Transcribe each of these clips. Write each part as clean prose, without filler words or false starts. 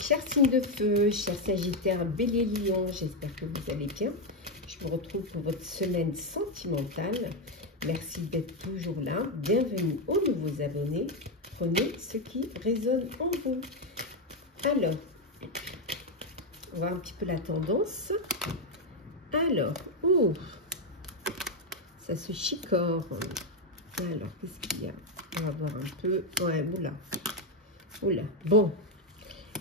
Chers signes de feu, chers Sagittaires, Bélier, Lion, j'espère que vous allez bien. Je vous retrouve pour votre semaine sentimentale. Merci d'être toujours là. Bienvenue aux nouveaux abonnés. Prenez ce qui résonne en vous. Alors, on va voir un petit peu la tendance. Alors, ça se chicore. Alors, qu'est-ce qu'il y a? On va voir un peu. Ouais, oula. Bon.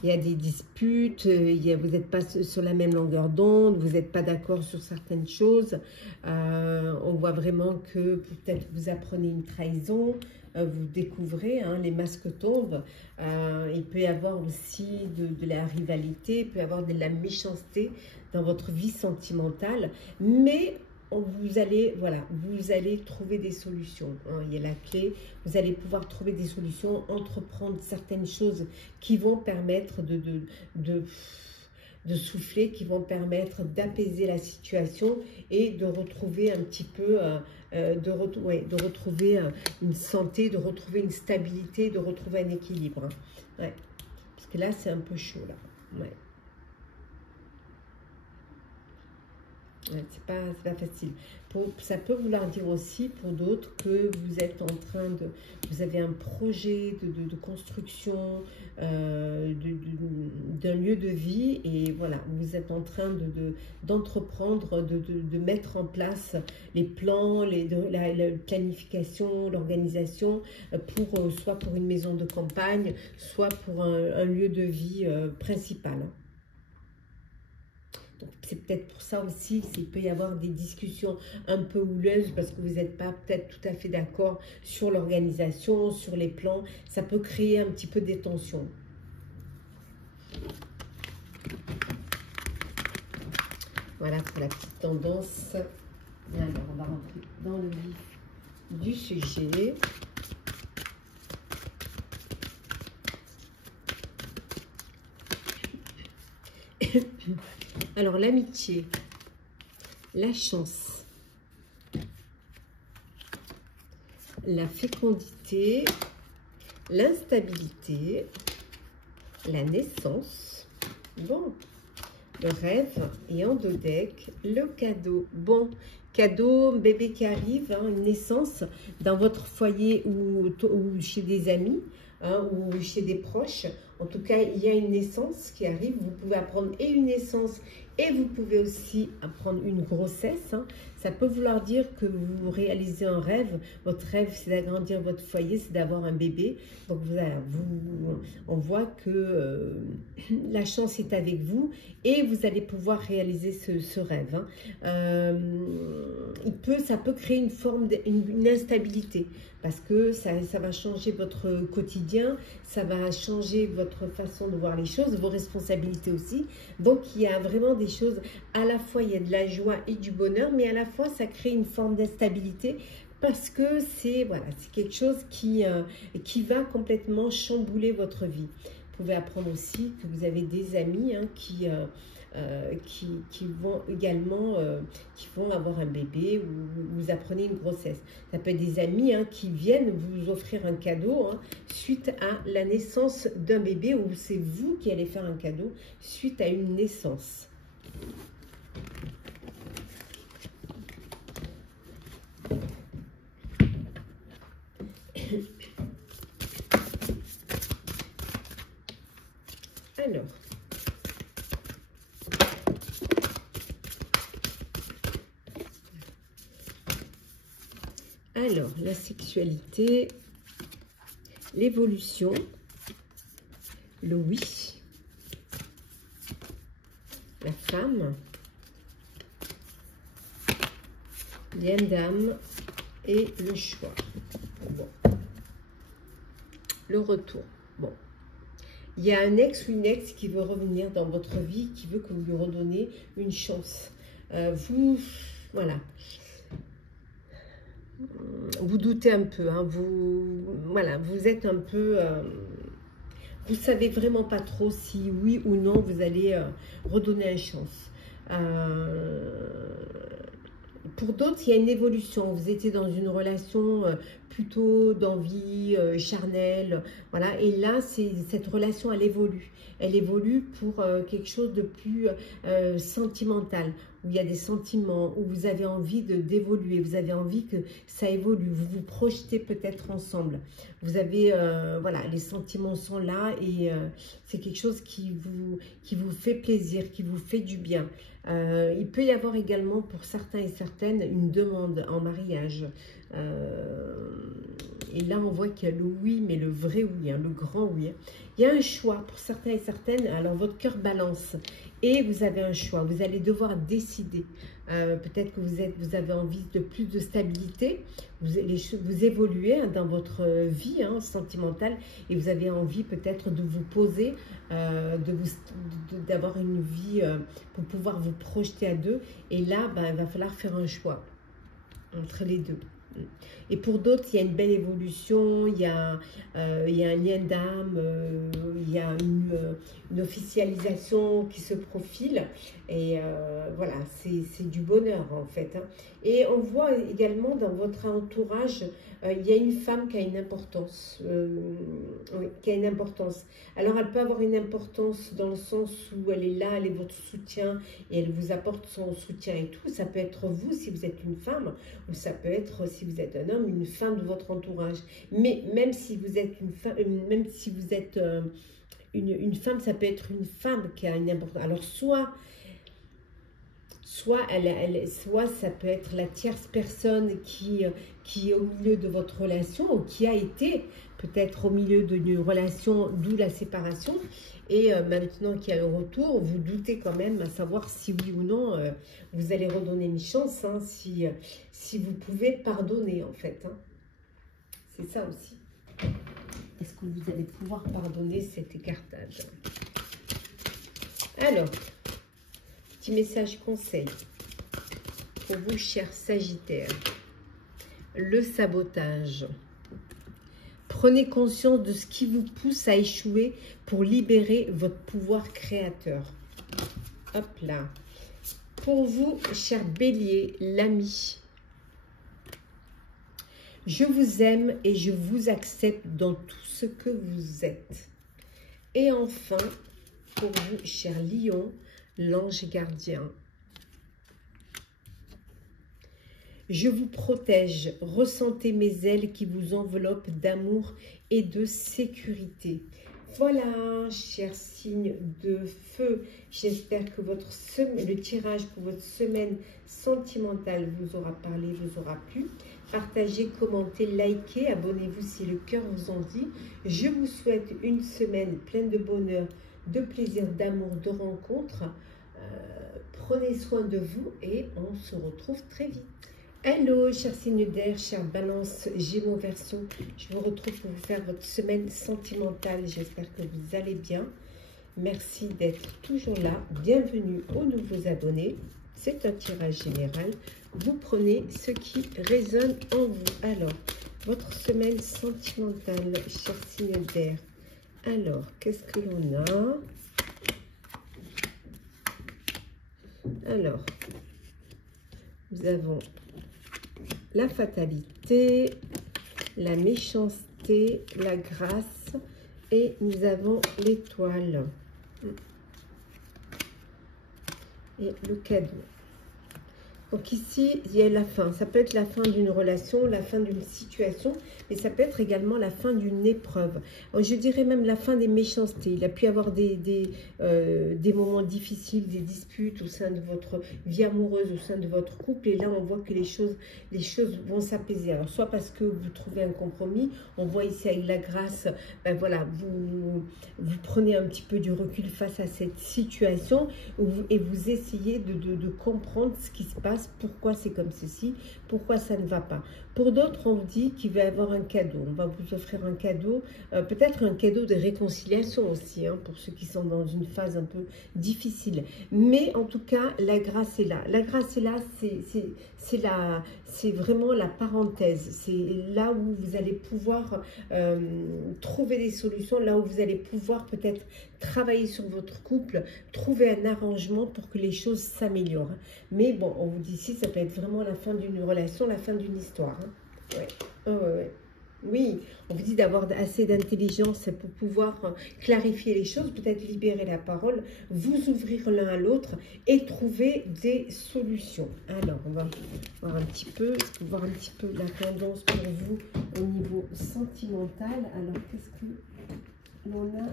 Il y a des disputes, vous n'êtes pas sur la même longueur d'onde, vous n'êtes pas d'accord sur certaines choses. On voit vraiment que peut-être vous apprenez une trahison, vous découvrez, les masques tombent. Il peut y avoir aussi de la rivalité, il peut y avoir de la méchanceté dans votre vie sentimentale, mais vous allez trouver des solutions. Il y a la clé. Vous allez pouvoir trouver des solutions, entreprendre certaines choses qui vont permettre de souffler, qui vont permettre d'apaiser la situation et de retrouver un petit peu, de retrouver une santé, de retrouver une stabilité, de retrouver un équilibre. Ouais. Parce que là, c'est un peu chaud, là. Ouais. C'est pas facile. Ça peut vouloir dire aussi pour d'autres que vous êtes en train de... Vous avez un projet de construction d'un lieu de vie et voilà, vous êtes en train d'entreprendre, de mettre en place les plans, la planification, l'organisation soit pour une maison de campagne, soit pour un lieu de vie principal. C'est peut-être pour ça aussi qu'il peut y avoir des discussions un peu houleuses parce que vous n'êtes pas peut-être tout à fait d'accord sur l'organisation, sur les plans. Ça peut créer un petit peu des tensions. Voilà pour la petite tendance. Alors, on va rentrer dans le vif du sujet. Alors, l'amitié, la chance, la fécondité, l'instabilité, la naissance, bon, le rêve et en dos deck, le cadeau. Bon, cadeau, bébé qui arrive, une naissance dans votre foyer ou chez des amis. Ou chez des proches. En tout cas, il y a une naissance qui arrive. Vous pouvez apprendre et une naissance et vous pouvez aussi apprendre une grossesse. Ça peut vouloir dire que vous réalisez un rêve. Votre rêve, c'est d'agrandir votre foyer, c'est d'avoir un bébé. Donc, voilà, on voit que la chance est avec vous et vous allez pouvoir réaliser ce rêve. Ça peut créer une forme une instabilité parce que ça va changer votre quotidien, ça va changer votre façon de voir les choses, vos responsabilités aussi. Donc, il y a vraiment des choses, à la fois, il y a de la joie et du bonheur, mais à la fois, ça crée une forme d'instabilité parce que c'est quelque chose qui va complètement chambouler votre vie. Vous pouvez apprendre aussi que vous avez des amis qui vont également qui vont avoir un bébé ou vous apprenez une grossesse. Ça peut être des amis qui viennent vous offrir un cadeau suite à la naissance d'un bébé ou c'est vous qui allez faire un cadeau suite à une naissance. Alors, la sexualité, l'évolution, le oui, la femme, l'âme et le choix. Bon. Le retour. Bon. Il y a un ex ou une ex qui veut revenir dans votre vie, qui veut que vous lui redonnez une chance. Voilà. Vous doutez un peu, vous êtes un peu, vous savez vraiment pas trop si oui ou non vous allez redonner une chance. Pour d'autres, il y a une évolution. Vous étiez dans une relation plutôt d'envie charnelle, voilà. Et là, cette relation, elle évolue. Elle évolue pour quelque chose de plus sentimental, où il y a des sentiments, où vous avez envie d'évoluer, vous avez envie que ça évolue, vous vous projetez peut-être ensemble. Vous avez, voilà, les sentiments sont là et c'est quelque chose qui vous fait plaisir, qui vous fait du bien. Il peut y avoir également pour certains et certaines une demande en mariage. Et là, on voit qu'il y a le oui, mais le vrai oui, hein, le grand oui. Hein. Il y a un choix pour certains et certaines. Alors, votre cœur balance et vous avez un choix. Vous allez devoir décider. Peut-être que vous avez envie de plus de stabilité. Vous évoluez hein, dans votre vie hein, sentimentale et vous avez envie peut-être de vous poser, d'avoir une vie pour pouvoir vous projeter à deux. Et là, ben, il va falloir faire un choix entre les deux. Et pour d'autres, il y a une belle évolution, il y a un lien d'âme, il y a une officialisation qui se profile. Et voilà, c'est du bonheur en fait. Hein. Et on voit également dans votre entourage, il y a une femme qui a une importance. Oui, qui a une importance. Alors, elle peut avoir une importance dans le sens où elle est là, elle est votre soutien et elle vous apporte son soutien et tout. Ça peut être vous si vous êtes une femme ou ça peut être si vous êtes un homme, une femme de votre entourage. Mais même si vous êtes une femme, même si vous êtes une femme, ça peut être une femme qui a une importance. Alors, soit ça peut être la tierce personne qui est au milieu de votre relation ou qui a été peut-être au milieu d'une relation, d'où la séparation. Et maintenant qu'il y a le retour, vous doutez quand même à savoir si oui ou non vous allez redonner une chance, hein, si vous pouvez pardonner en fait. Hein. C'est ça aussi. Est-ce que vous allez pouvoir pardonner cet écartage? Alors, petit message conseil pour vous, chers Sagittaires. Le sabotage. Prenez conscience de ce qui vous pousse à échouer pour libérer votre pouvoir créateur. Hop là. Pour vous, cher Bélier, l'ami. Je vous aime et je vous accepte dans tout ce que vous êtes. Et enfin, pour vous, cher Lion, l'ange gardien. Je vous protège, ressentez mes ailes qui vous enveloppent d'amour et de sécurité. Voilà, chers signes de feu, j'espère que le tirage pour votre semaine sentimentale vous aura parlé, vous aura plu. Partagez, commentez, likez, abonnez-vous si le cœur vous en dit. Je vous souhaite une semaine pleine de bonheur, de plaisir, d'amour, de rencontres. Prenez soin de vous et on se retrouve très vite. Hello, chers signes d'air, chers Balance, Gémeaux, Verseau. Je vous retrouve pour vous faire votre semaine sentimentale. J'espère que vous allez bien. Merci d'être toujours là. Bienvenue aux nouveaux abonnés. C'est un tirage général. Vous prenez ce qui résonne en vous. Alors, votre semaine sentimentale, chers signes d'air. Alors, qu'est-ce que l'on a? Alors, nous avons la fatalité, la méchanceté, la grâce et nous avons l'étoile et le cadeau. Donc ici, il y a la fin. Ça peut être la fin d'une relation, la fin d'une situation, mais ça peut être également la fin d'une épreuve. Je dirais même la fin des méchancetés. Il a pu y avoir des moments difficiles, des disputes au sein de votre vie amoureuse, au sein de votre couple. Et là, on voit que les choses vont s'apaiser. Alors, soit parce que vous trouvez un compromis, on voit ici avec la grâce, ben voilà, vous prenez un petit peu du recul face à cette situation et vous essayez de comprendre ce qui se passe. Pourquoi c'est comme ceci, pourquoi ça ne va pas. Pour d'autres, on vous dit qu'il va y avoir un cadeau. On va vous offrir un cadeau, peut-être un cadeau de réconciliation aussi, hein, pour ceux qui sont dans une phase un peu difficile. Mais en tout cas, la grâce est là. La grâce est là, c'est vraiment la parenthèse. C'est là où vous allez pouvoir trouver des solutions, là où vous allez pouvoir peut-être travailler sur votre couple, trouver un arrangement pour que les choses s'améliorent. Mais bon, on vous dit ici, ça peut être vraiment la fin d'une relation, la fin d'une histoire. Hein. Ouais. Oui, on vous dit d'avoir assez d'intelligence pour pouvoir clarifier les choses, peut-être libérer la parole, vous ouvrir l'un à l'autre et trouver des solutions. Alors, on va voir un petit peu, voir un petit peu la tendance pour vous au niveau sentimental. Alors, qu'est-ce que l'on a?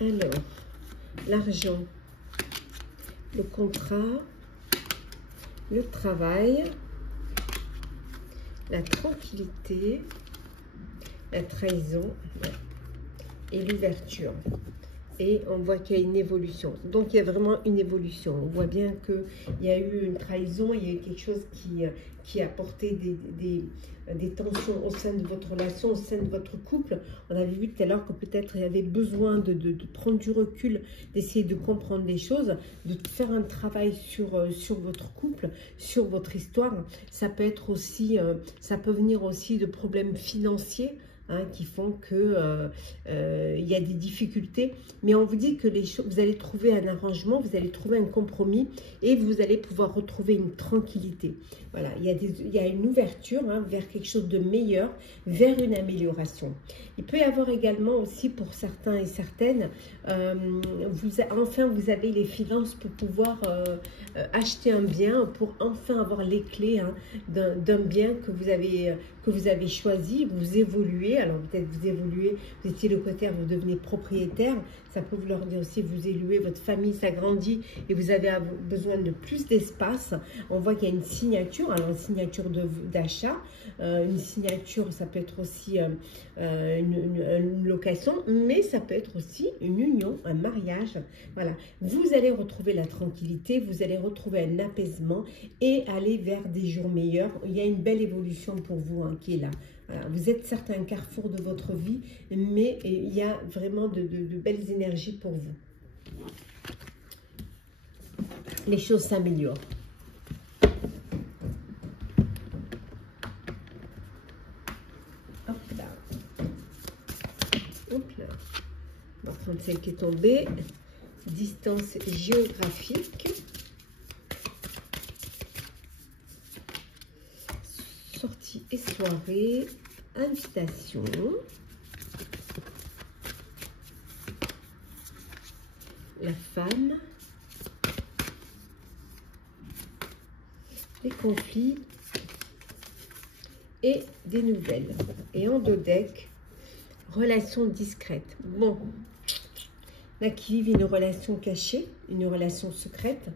Alors, l'argent, le contrat, le travail, la tranquillité, la trahison et l'ouverture. Et on voit qu'il y a une évolution. Donc, il y a vraiment une évolution. On voit bien qu'il y a eu une trahison, il y a eu quelque chose qui a apporté des tensions au sein de votre relation, au sein de votre couple. On avait vu tout à l'heure que peut-être il y avait besoin de prendre du recul, d'essayer de comprendre les choses, de faire un travail sur votre couple, sur votre histoire. Ça peut être aussi, ça peut venir aussi de problèmes financiers, hein, qui font que il y a des difficultés, mais on vous dit que les choses, vous allez trouver un arrangement, vous allez trouver un compromis et vous allez pouvoir retrouver une tranquillité. Voilà, il y a une ouverture, hein, vers quelque chose de meilleur, vers une amélioration. Il peut y avoir également aussi pour certains et certaines, enfin vous avez les finances pour pouvoir acheter un bien, pour enfin avoir les clés, hein, d'un bien que vous avez choisi, vous évoluez. Alors peut-être vous évoluez, vous étiez locataire, vous devenez propriétaire. Ça peut vouloir dire aussi vous évoluez, votre famille s'agrandit et vous avez besoin de plus d'espace. On voit qu'il y a une signature, alors une signature d'achat, une signature, ça peut être aussi une location, mais ça peut être aussi une union, un mariage. Voilà, vous allez retrouver la tranquillité, vous allez retrouver un apaisement et aller vers des jours meilleurs. Il y a une belle évolution pour vous, hein, qui est là. Voilà, vous êtes certes à un carrefour de votre vie, mais il y a vraiment de belles énergies pour vous. Les choses s'améliorent. Hop là. Hop là. On va prendre celle qui est tombée. Distance géographique. Sortie et soirée. Invitation. La femme. Les conflits. Et des nouvelles. Et en dos deck, relation discrète. Bon, là qui vivent une relation cachée, une relation secrète,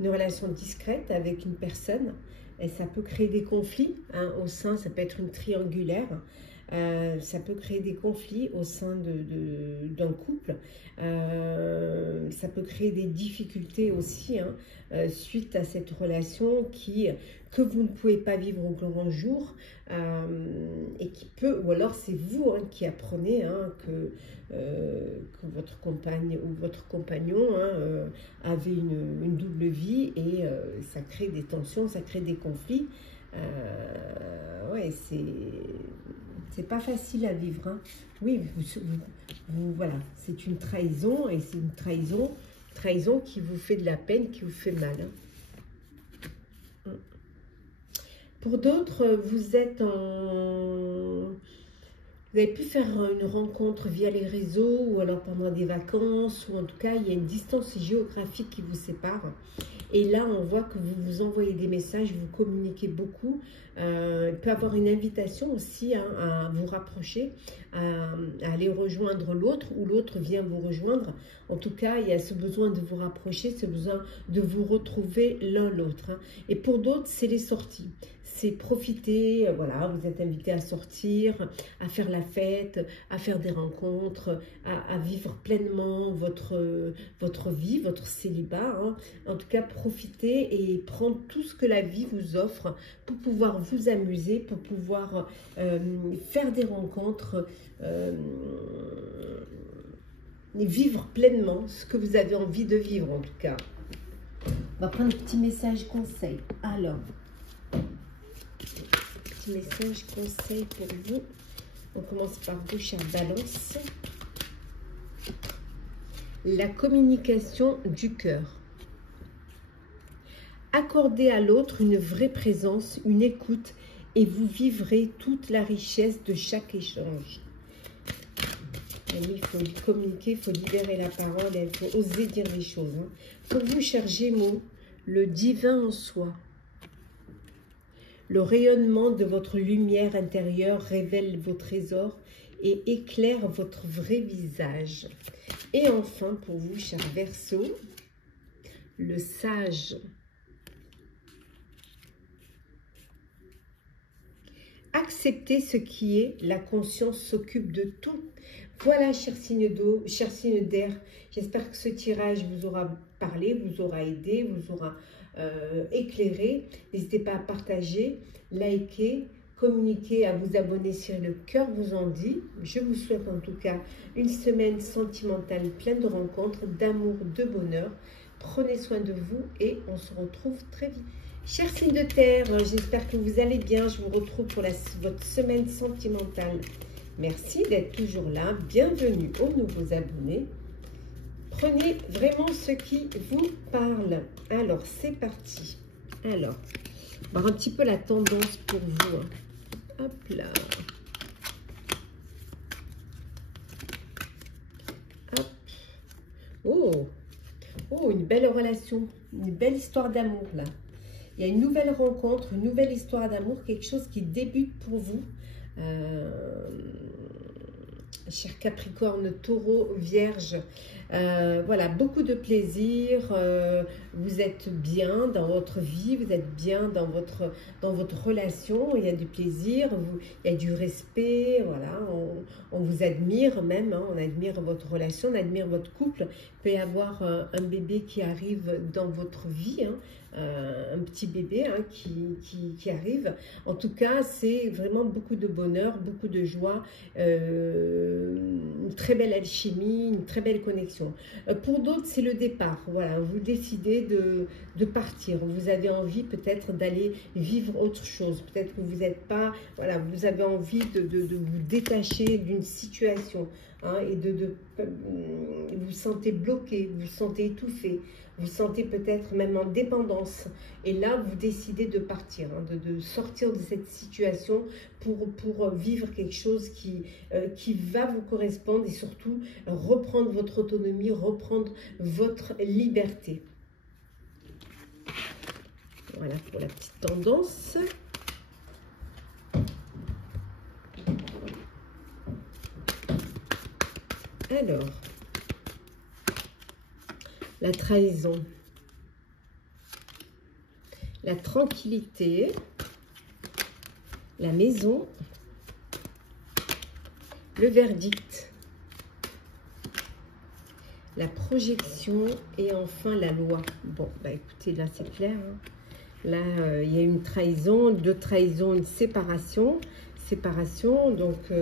une relation discrète avec une personne. Et ça peut créer des conflits, hein, au sein, ça peut être une triangulaire. Ça peut créer des conflits au sein d'un couple. Ça peut créer des difficultés aussi, hein, suite à cette relation que vous ne pouvez pas vivre au grand jour, et qui peut, ou alors c'est vous, hein, qui apprenez, hein, que votre compagne ou votre compagnon, hein, avait une double vie, et ça crée des tensions, ça crée des conflits. Ouais, c'est pas facile à vivre, hein. Oui, voilà, c'est une trahison, et c'est une trahison qui vous fait de la peine, qui vous fait mal, hein. Pour d'autres, vous avez pu faire une rencontre via les réseaux, ou alors pendant des vacances, ou en tout cas, il y a une distance géographique qui vous sépare. Et là, on voit que vous vous envoyez des messages, vous communiquez beaucoup. Il peut y avoir une invitation aussi, hein, à vous rapprocher, à aller rejoindre l'autre, ou l'autre vient vous rejoindre. En tout cas, il y a ce besoin de vous rapprocher, ce besoin de vous retrouver l'un l'autre, hein. Et pour d'autres, c'est les sorties. C'est profiter, voilà, vous êtes invité à sortir, à faire la fête, à faire des rencontres, à vivre pleinement votre vie, votre célibat, hein. En tout cas, profitez et prendre tout ce que la vie vous offre pour pouvoir vous amuser, pour pouvoir faire des rencontres, et vivre pleinement ce que vous avez envie de vivre, en tout cas. On va prendre un petit message conseil. Alors, petit message conseil pour vous. On commence par vous, chère Balance. La communication du cœur. Accordez à l'autre une vraie présence, une écoute, et vous vivrez toute la richesse de chaque échange. Il faut communiquer, il faut libérer la parole, il faut oser dire les choses. Pour vous, chers Gémeaux, le divin en soi, le rayonnement de votre lumière intérieure révèle vos trésors et éclaire votre vrai visage. Et enfin, pour vous, chers Verseaux, le sage. Acceptez ce qui est, la conscience s'occupe de tout. Voilà, chers signes d'eau, chers signes d'air, j'espère que ce tirage vous aura parlé, vous aura aidé, vous aura éclairé. N'hésitez pas à partager, liker, communiquer, à vous abonner si le cœur vous en dit. Je vous souhaite en tout cas une semaine sentimentale pleine de rencontres, d'amour, de bonheur. Prenez soin de vous et on se retrouve très vite. Chers signes de terre, j'espère que vous allez bien. Je vous retrouve pour votre semaine sentimentale. Merci d'être toujours là. Bienvenue aux nouveaux abonnés. Prenez vraiment ce qui vous parle. Alors, c'est parti. Alors, on va voir un petit peu la tendance pour vous. Hop là. Hop. Oh. Oh, une belle relation. Une belle histoire d'amour là. Il y a une nouvelle rencontre, une nouvelle histoire d'amour, quelque chose qui débute pour vous. Cher Capricorne, Taureau, Vierge, voilà, beaucoup de plaisir, vous êtes bien dans votre vie, vous êtes bien dans votre relation, il y a du plaisir, il y a du respect, voilà, on vous admire même, hein, on admire votre relation, on admire votre couple. Il peut y avoir un bébé qui arrive dans votre vie, hein, un petit bébé hein, qui arrive. En tout cas, c'est vraiment beaucoup de bonheur, beaucoup de joie, une très belle alchimie, une très belle connexion. Pour d'autres, c'est le départ. Voilà, vous décidez de partir. Vous avez envie peut-être d'aller vivre autre chose. Peut-être que vous n'êtes pas, voilà, vous avez envie de vous détacher d'une situation hein, et vous vous sentez bloqué, vous vous sentez étouffé. Vous sentez peut-être même en dépendance. Et là, vous décidez de partir, hein, de sortir de cette situation pour vivre quelque chose qui va vous correspondre et surtout reprendre votre autonomie, reprendre votre liberté. Voilà pour la petite tendance. Alors, la trahison, la tranquillité, la maison, le verdict, la projection et enfin la loi. Bon, bah écoutez, là c'est clair. Hein. Là, il y a une trahison, deux trahisons, une séparation. Donc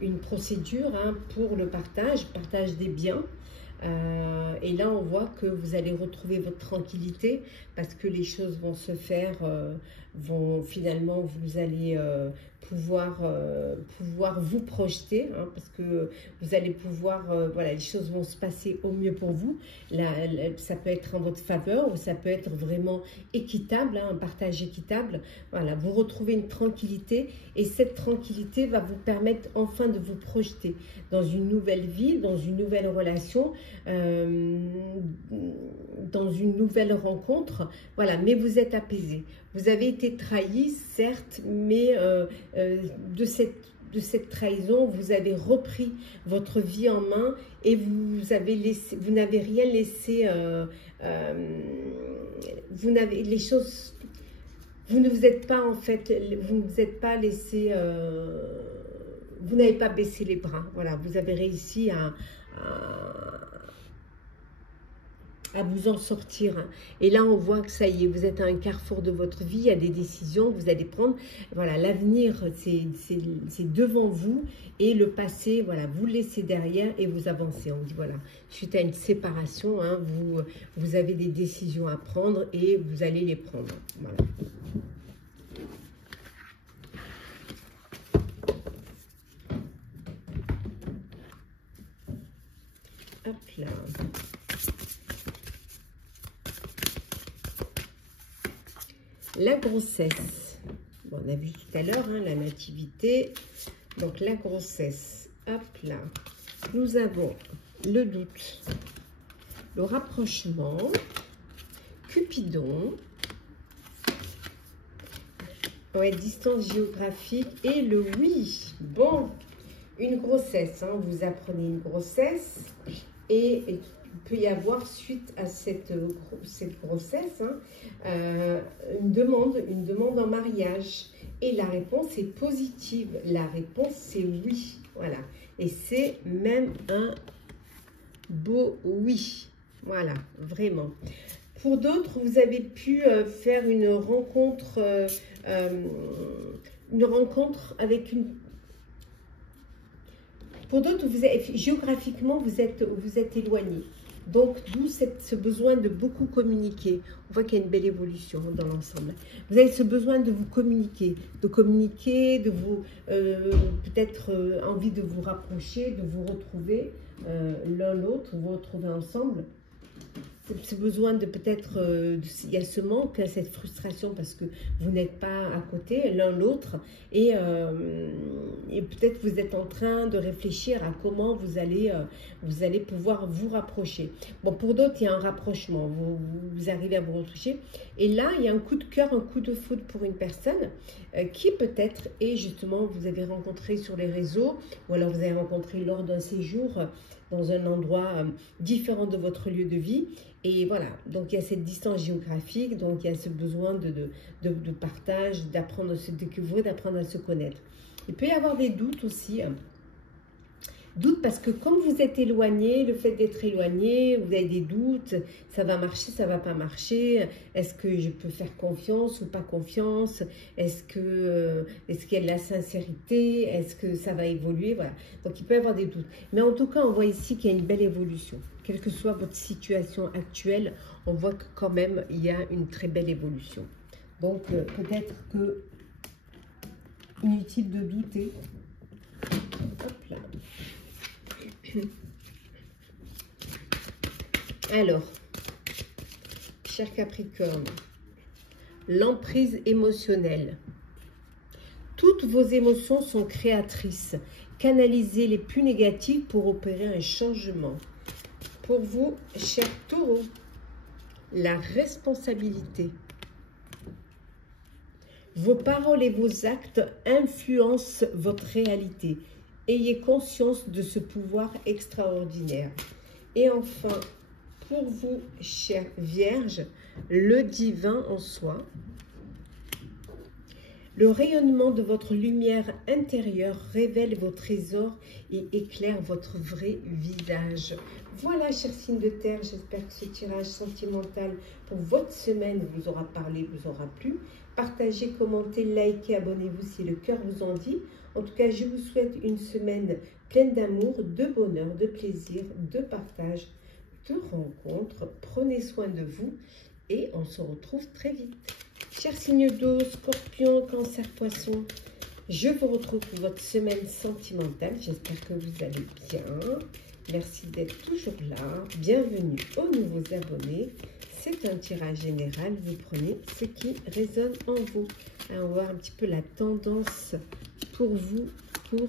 une procédure hein, pour le partage des biens. Et là, on voit que vous allez retrouver votre tranquillité parce que les choses vont se faire, finalement, vous allez pouvoir vous projeter hein, parce que vous allez pouvoir, voilà, les choses vont se passer au mieux pour vous. Ça peut être en votre faveur ou ça peut être vraiment équitable, hein, un partage équitable. Voilà, vous retrouvez une tranquillité et cette tranquillité va vous permettre enfin de vous projeter dans une nouvelle vie, dans une nouvelle relation, dans une nouvelle rencontre. Voilà, mais vous êtes apaisé. Vous avez été trahi, certes, mais de cette trahison, vous avez repris votre vie en main et vous n'avez rien laissé, vous n'avez les choses, vous ne vous êtes pas en fait, vous ne vous êtes pas laissé, vous n'avez pas baissé les bras. Voilà, vous avez réussi à vous en sortir. Et là, on voit que ça y est, vous êtes à un carrefour de votre vie, il y a des décisions que vous allez prendre. Voilà, l'avenir, c'est devant vous et le passé, voilà, vous le laissez derrière et vous avancez. On dit, voilà, suite à une séparation, hein, vous avez des décisions à prendre et vous allez les prendre. Voilà. Hop là. La grossesse. Bon, on a vu tout à l'heure hein, la nativité. Donc, la grossesse. Hop là. Nous avons le doute, le rapprochement, Cupidon, ouais, distance géographique et le oui. Bon, une grossesse, hein, vous apprenez une grossesse et il peut y avoir suite à cette grossesse hein, une demande en mariage. Et la réponse est positive. La réponse, c'est oui. Voilà. Et c'est même un beau oui. Voilà, vraiment. Pour d'autres, vous avez pu faire une rencontre avec une... Pour d'autres, géographiquement, vous êtes éloigné. Donc, d'où ce besoin de beaucoup communiquer. On voit qu'il y a une belle évolution dans l'ensemble. Vous avez ce besoin de vous communiquer, de vous, peut-être envie de vous rapprocher, de vous retrouver l'un l'autre, vous retrouver ensemble. Ce besoin de peut-être, il y a ce manque, cette frustration parce que vous n'êtes pas à côté l'un l'autre et peut-être vous êtes en train de réfléchir à comment vous allez pouvoir vous rapprocher. Bon, pour d'autres, il y a un rapprochement, vous arrivez à vous rapprocher et là, il y a un coup de cœur, un coup de foudre pour une personne qui peut-être est justement, vous avez rencontré sur les réseaux ou alors vous avez rencontré lors d'un séjour dans un endroit différent de votre lieu de vie. Et voilà, donc il y a cette distance géographique, donc il y a ce besoin de partage, d'apprendre à se découvrir, d'apprendre à se connaître. Il peut y avoir des doutes aussi. Doutes parce que comme vous êtes éloigné, le fait d'être éloigné, vous avez des doutes, ça va marcher, ça va pas marcher, est-ce que je peux faire confiance ou pas confiance, est-ce qu'il y a de la sincérité, est-ce que ça va évoluer, voilà. Donc il peut y avoir des doutes. Mais en tout cas, on voit ici qu'il y a une belle évolution. Quelle que soit votre situation actuelle, on voit que quand même, il y a une très belle évolution. Donc peut-être que inutile de douter. Hop là. Alors, cher Capricorne, l'emprise émotionnelle. Toutes vos émotions sont créatrices. Canalisez les plus négatives pour opérer un changement. Pour vous, cher Taureau, la responsabilité. Vos paroles et vos actes influencent votre réalité. Ayez conscience de ce pouvoir extraordinaire. Et enfin, pour vous, chère Vierge, le divin en soi. Le rayonnement de votre lumière intérieure révèle vos trésors et éclaire votre vrai visage. Voilà, chers signes de terre, j'espère que ce tirage sentimental pour votre semaine vous aura parlé, vous aura plu. Partagez, commentez, likez, abonnez-vous si le cœur vous en dit. En tout cas, je vous souhaite une semaine pleine d'amour, de bonheur, de plaisir, de partage, de rencontres. Prenez soin de vous et on se retrouve très vite. Chers signes d'eau, Scorpion, Cancer, Poisson, je vous retrouve pour votre semaine sentimentale. J'espère que vous allez bien. Merci d'être toujours là. Bienvenue aux nouveaux abonnés. C'est un tirage général. Vous prenez ce qui résonne en vous. Alors, on va voir un petit peu la tendance pour vous pour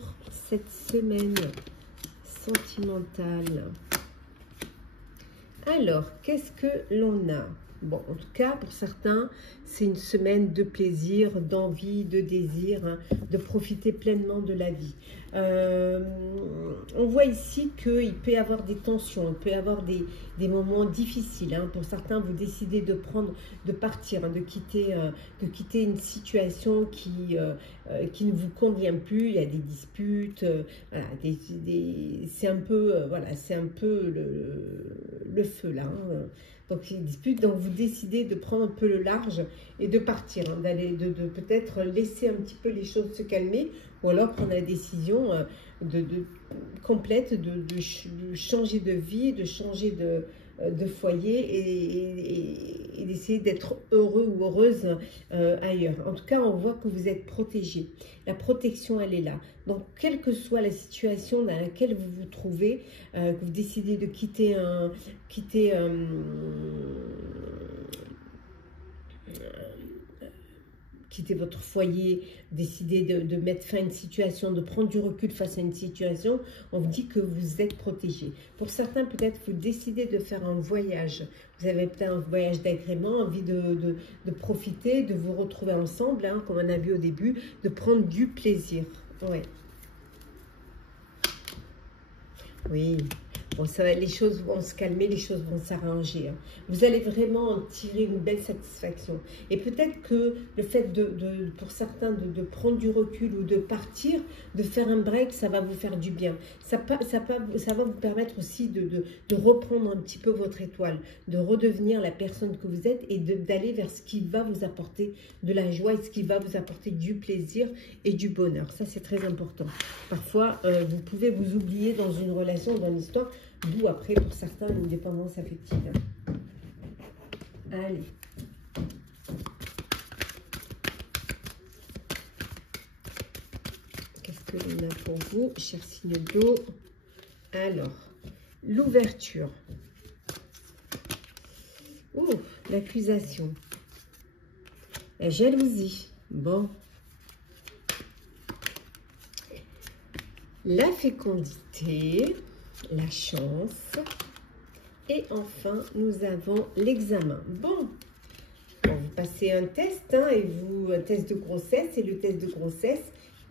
cette semaine sentimentale. Alors, qu'est-ce que l'on a? Bon, en tout cas, pour certains, c'est une semaine de plaisir, d'envie, de désir, hein, de profiter pleinement de la vie. On voit ici qu'il peut y avoir des tensions, il peut y avoir des moments difficiles. Hein. Pour certains, vous décidez de partir, hein, de quitter une situation qui ne vous convient plus. Il y a des disputes, voilà, c'est un peu, voilà, c'est un peu le feu là. Hein. Donc, il dispute, donc vous décidez de prendre un peu le large et de partir, hein, de peut-être laisser un petit peu les choses se calmer ou alors prendre la décision complète de changer de vie, de changer de foyer et d'essayer d'être heureux ou heureuse ailleurs. En tout cas, on voit que vous êtes protégé. La protection, elle est là. Donc, quelle que soit la situation dans laquelle vous vous trouvez, que vous décidez de quitter quitter votre foyer, décider de mettre fin à une situation, de prendre du recul face à une situation, on vous dit que vous êtes protégé. Pour certains, peut-être vous décidez de faire un voyage. Vous avez peut-être un voyage d'agrément, envie de profiter, de vous retrouver ensemble, hein, comme on a vu au début, de prendre du plaisir. Ouais. Oui. Bon, ça va, les choses vont se calmer, les choses vont s'arranger. Hein. Vous allez vraiment en tirer une belle satisfaction. Et peut-être que le fait pour certains de prendre du recul ou de partir, de faire un break, ça va vous faire du bien. Ça va vous permettre aussi de reprendre un petit peu votre étoile, de redevenir la personne que vous êtes et d'aller vers ce qui va vous apporter de la joie et ce qui va vous apporter du plaisir et du bonheur. Ça, c'est très important. Parfois, vous pouvez vous oublier dans une relation, dans une histoire, d'où après, pour certains, une dépendance affective. Allez. Qu'est-ce que l'on a pour vous, cher signe d'eau? Alors, l'ouverture. Ouh, l'accusation. La jalousie. Bon. La fécondité. La chance. Et enfin, nous avons l'examen. Bon, vous passez un test, hein, un test de grossesse, et le test de grossesse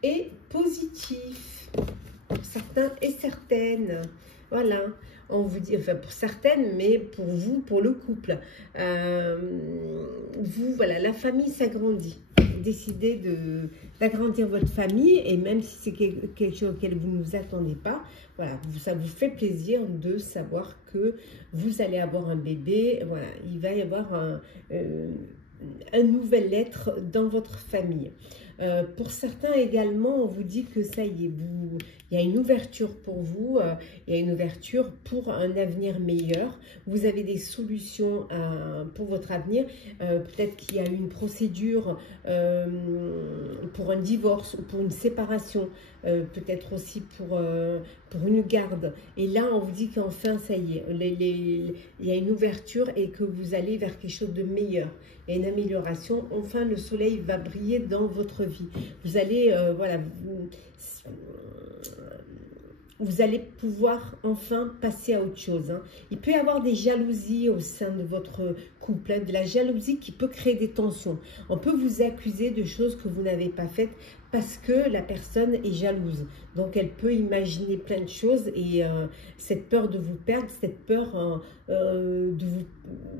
est positif pour certains et certaines. Voilà, on vous dit, enfin pour certaines, mais pour vous, pour le couple, vous, voilà, la famille s'agrandit. Décidez d'agrandir votre famille, et même si c'est quelque chose auquel vous ne vous attendez pas, voilà, ça vous fait plaisir de savoir que vous allez avoir un bébé. Voilà, il va y avoir un nouvel être dans votre famille. Pour certains également, on vous dit que ça y est, il y a une ouverture pour vous, il y a une ouverture pour un avenir meilleur. Vous avez des solutions pour votre avenir. Peut-être qu'il y a une procédure pour un divorce ou pour une séparation, peut-être aussi pour une garde. Et là, on vous dit qu'enfin, ça y est, il y a une ouverture et que vous allez vers quelque chose de meilleur. Il y a une amélioration. Enfin, le soleil va briller dans votre vie. Vous allez, voilà, vous allez pouvoir enfin passer à autre chose. Hein. Il peut y avoir des jalousies au sein de votre couple, hein, de la jalousie qui peut créer des tensions. On peut vous accuser de choses que vous n'avez pas faites parce que la personne est jalouse. Donc, elle peut imaginer plein de choses et cette peur de vous perdre, cette peur de vous,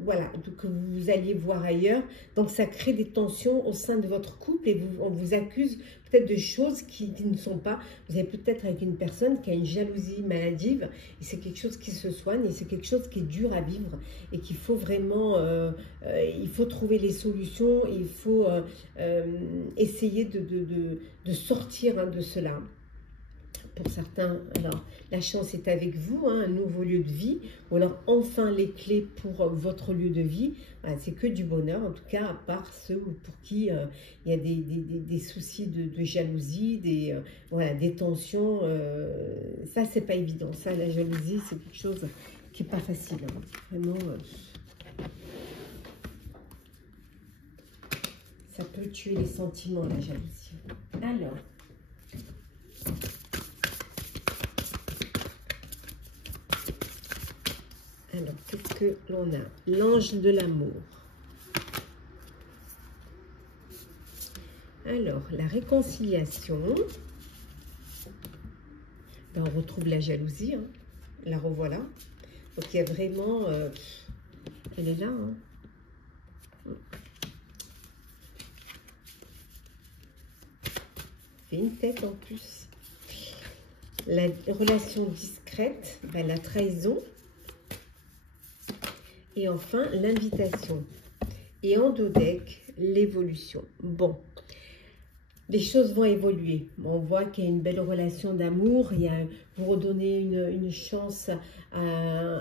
voilà, que vous alliez voir ailleurs. Donc, ça crée des tensions au sein de votre couple et on vous accuse peut-être de choses qui ne sont pas. Vous avez peut-être avec une personne qui a une jalousie maladive et c'est quelque chose qui se soigne et c'est quelque chose qui est dur à vivre et qu'il faut vraiment, il faut trouver les solutions, il faut essayer de sortir, hein, de cela. Pour certains, alors, la chance est avec vous, hein, un nouveau lieu de vie, ou alors enfin les clés pour votre lieu de vie. Voilà, c'est que du bonheur, en tout cas, à part ceux pour qui il y a des soucis de jalousie, voilà, des tensions. Ça, c'est pas évident. Ça, la jalousie, c'est quelque chose qui n'est pas facile. Hein. Vraiment, ça peut tuer les sentiments, la jalousie. Alors, qu'est-ce que l'on a? L'ange de l'amour. Alors, la réconciliation. Ben, on retrouve la jalousie. Hein. La revoilà. Donc, il y a vraiment... elle est là. Hein. Fait une tête en plus. La relation discrète, ben, la trahison. Et enfin, l'invitation. Et en dos deck, l'évolution. Bon. les choses vont évoluer. On voit qu'il y a une belle relation d'amour. Vous redonnez une chance à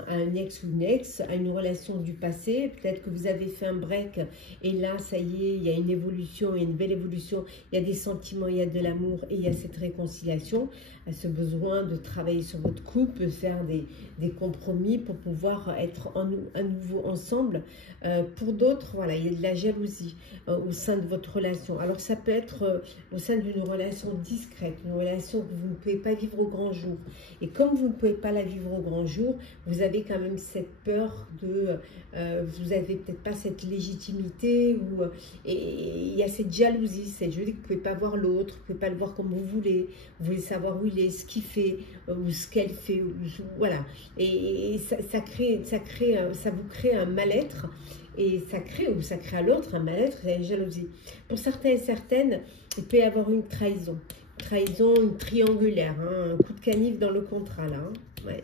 un ex ou une ex, à une relation du passé. Peut-être que vous avez fait un break et là, ça y est, il y a une évolution, il y a une belle évolution. Il y a des sentiments, il y a de l'amour et il y a cette réconciliation. Ce besoin de travailler sur votre couple, de faire des compromis pour pouvoir être à nouveau ensemble. Pour d'autres, voilà, il y a de la jalousie au sein de votre relation. Alors, ça peut être au sein d'une relation discrète, une relation que vous ne pouvez pas vivre au grand jour. Et comme vous ne pouvez pas la vivre au grand jour, vous avez quand même cette peur de... vous n'avez peut-être pas cette légitimité et il y a cette jalousie. C'est je dis que vous ne pouvez pas voir l'autre, vous ne pouvez pas le voir comme vous voulez savoir où il est, ce qu'il fait ou ce qu'elle fait. Voilà. Et ça vous crée un mal-être. Et ça crée à l'autre un mal-être et une jalousie. Pour certains et certaines, il peut y avoir une trahison. Trahison, une triangulaire, hein, un coup de canif dans le contrat, là. Hein. Ouais.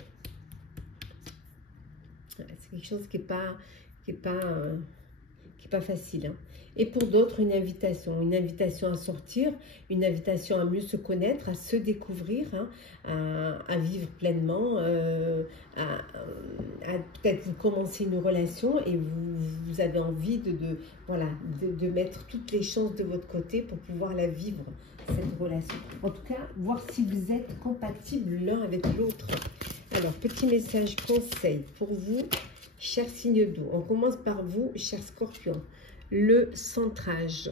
C'est quelque chose qui n'est pas facile. Hein. Et pour d'autres, une invitation à sortir, une invitation à mieux se connaître, à se découvrir, hein, à vivre pleinement, à peut-être vous commencez une relation et vous avez envie de mettre toutes les chances de votre côté pour pouvoir la vivre, cette relation. En tout cas, voir si vous êtes compatibles l'un avec l'autre. Alors, petit message conseil pour vous, chers signes d'eau. On commence par vous, chers scorpions. Le centrage.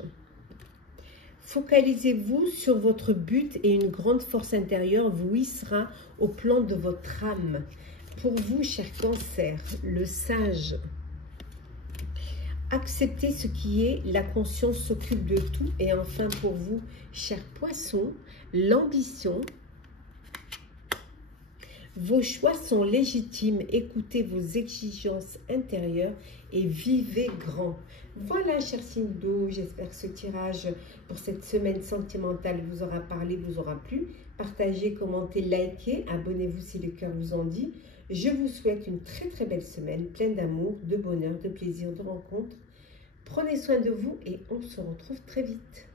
Focalisez-vous sur votre but et une grande force intérieure vous hissera au plan de votre âme. Pour vous, cher cancer, le sage. Acceptez ce qui est, la conscience s'occupe de tout. Et enfin pour vous, cher poisson, l'ambition. Vos choix sont légitimes, écoutez vos exigences intérieures et vivez grand. Voilà, chers signes d'eau, j'espère que ce tirage pour cette semaine sentimentale vous aura parlé, vous aura plu. Partagez, commentez, likez, abonnez-vous si le cœur vous en dit. Je vous souhaite une très très belle semaine, pleine d'amour, de bonheur, de plaisir, de rencontres. Prenez soin de vous et on se retrouve très vite.